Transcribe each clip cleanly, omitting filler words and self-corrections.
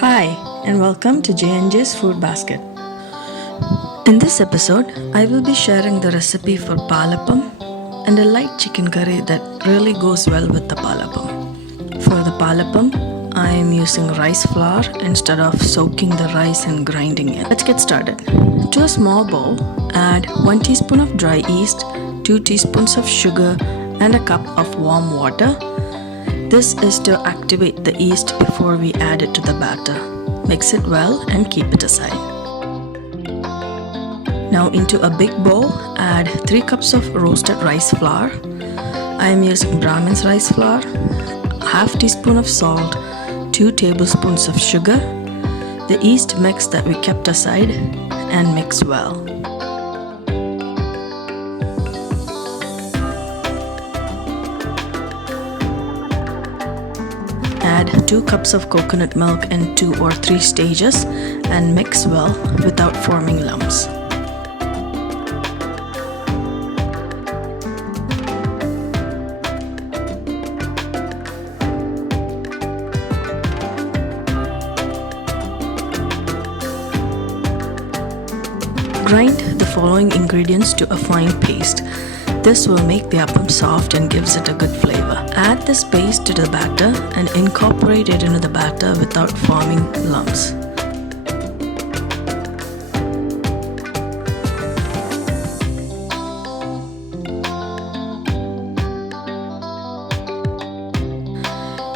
Hi, and welcome to J&J's Food Basket. In this episode, I will be sharing the recipe for Palappam and a light chicken curry that really goes well with the Palappam. For the Palappam, I am using rice flour instead of soaking the rice and grinding it. Let's get started. To a small bowl, add 1 teaspoon of dry yeast, 2 teaspoons of sugar, and a cup of warm water. This is to activate the yeast before we add it to the batter. Mix it well and keep it aside. Now into a big bowl, add 3 cups of roasted rice flour. I am using Brahmin's rice flour, half teaspoon of salt, 2 tablespoons of sugar, the yeast mix that we kept aside, and mix well. Add 2 cups of coconut milk in 2 or 3 stages and mix well without forming lumps. Grind the following ingredients to a fine paste. This will make the appam soft and gives it a good flavor. Add this paste to the batter and incorporate it into the batter without forming lumps.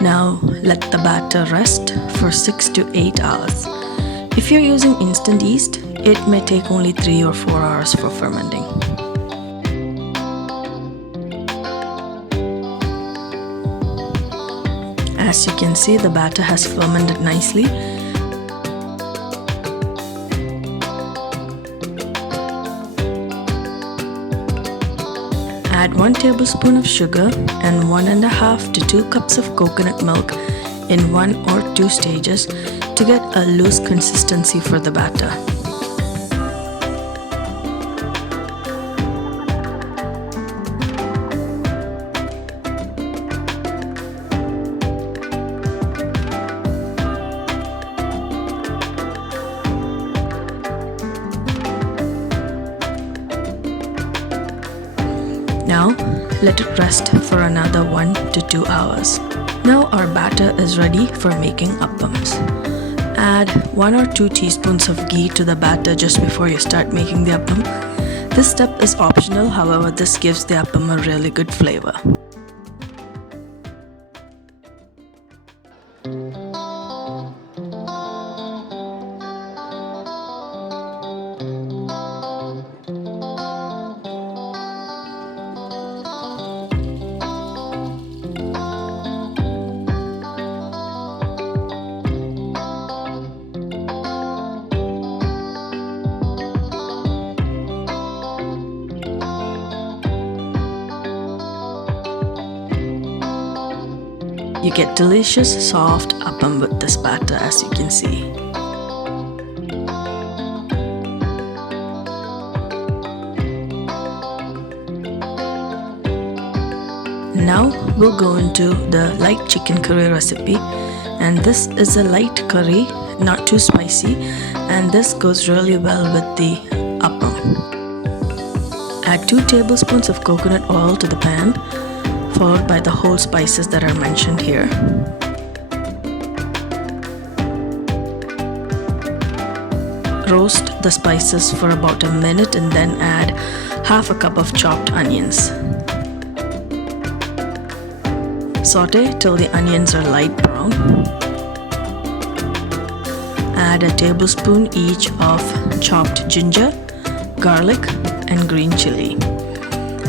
Now let the batter rest for 6 to 8 hours. If you're using instant yeast, it may take only 3 or 4 hours for fermenting. As you can see, the batter has fermented nicely. Add 1 tablespoon of sugar and 1.5 to 2 cups of coconut milk in 1 or 2 stages to get a loose consistency for the batter. Now, let it rest for another 1 to 2 hours. Now our batter is ready for making appams. Add 1 or 2 teaspoons of ghee to the batter just before you start making the appam. This step is optional, however, this gives the appam a really good flavor. You get delicious, soft appam with this batter, as you can see. Now we'll go into the light chicken curry recipe, and this is a light curry, not too spicy, and this goes really well with the appam. Add 2 tablespoons of coconut oil to the pan, followed by the whole spices that are mentioned here. Roast the spices for about a minute and then add half a cup of chopped onions. Saute till the onions are light brown. Add a tablespoon each of chopped ginger, garlic, and green chili.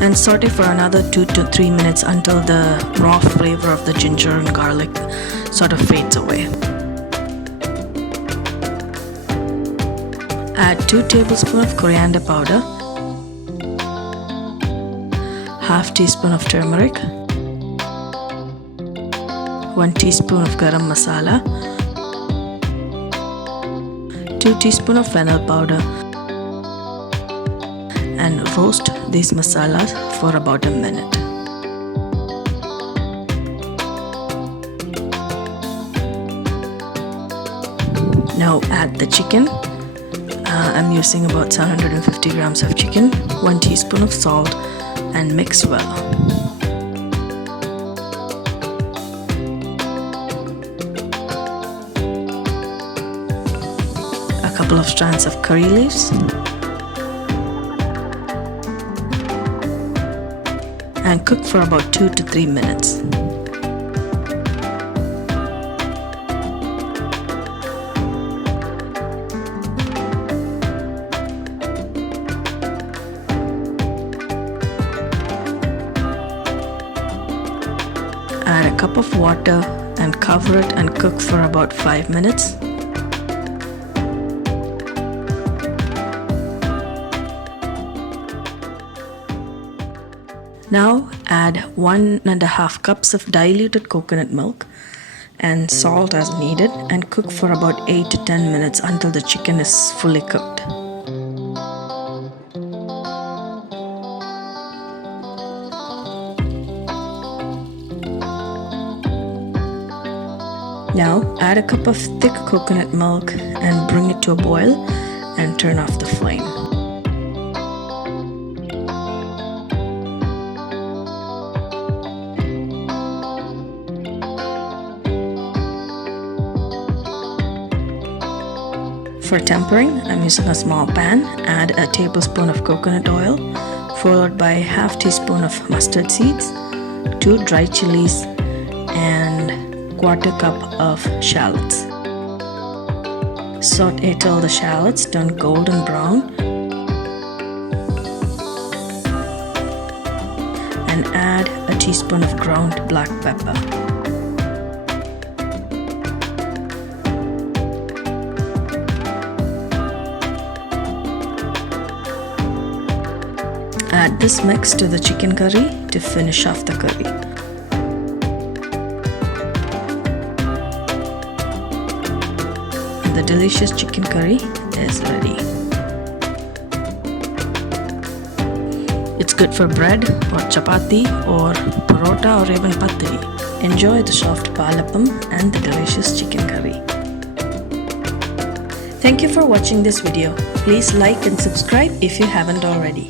And saute for another 2 to 3 minutes until the raw flavor of the ginger and garlic sort of fades away. Add 2 tablespoons of coriander powder, half teaspoon of turmeric, 1 teaspoon of garam masala, 2 teaspoons of fennel powder, and roast these masalas for about a minute. Now add the chicken. I'm using about 750 grams of chicken, 1 teaspoon of salt, and mix well. A couple of strands of curry leaves, and cook for about 2 to 3 minutes. Add a cup of water and cover it and cook for about 5 minutes. Now add 1.5 cups of diluted coconut milk and salt as needed and cook for about 8 to 10 minutes until the chicken is fully cooked. Now add a cup of thick coconut milk and bring it to a boil and turn off the flame. For tempering, I'm using a small pan. Add a tablespoon of coconut oil, followed by half teaspoon of mustard seeds, 2 dry chilies, and 1/4 cup of shallots. Saute till the shallots turn golden brown and add a teaspoon of ground black pepper. Add this mix to the chicken curry to finish off the curry. The delicious chicken curry is ready. It's good for bread or chapati or parota or even patri. Enjoy the soft palappam and the delicious chicken curry. Thank you for watching this video. Please like and subscribe if you haven't already.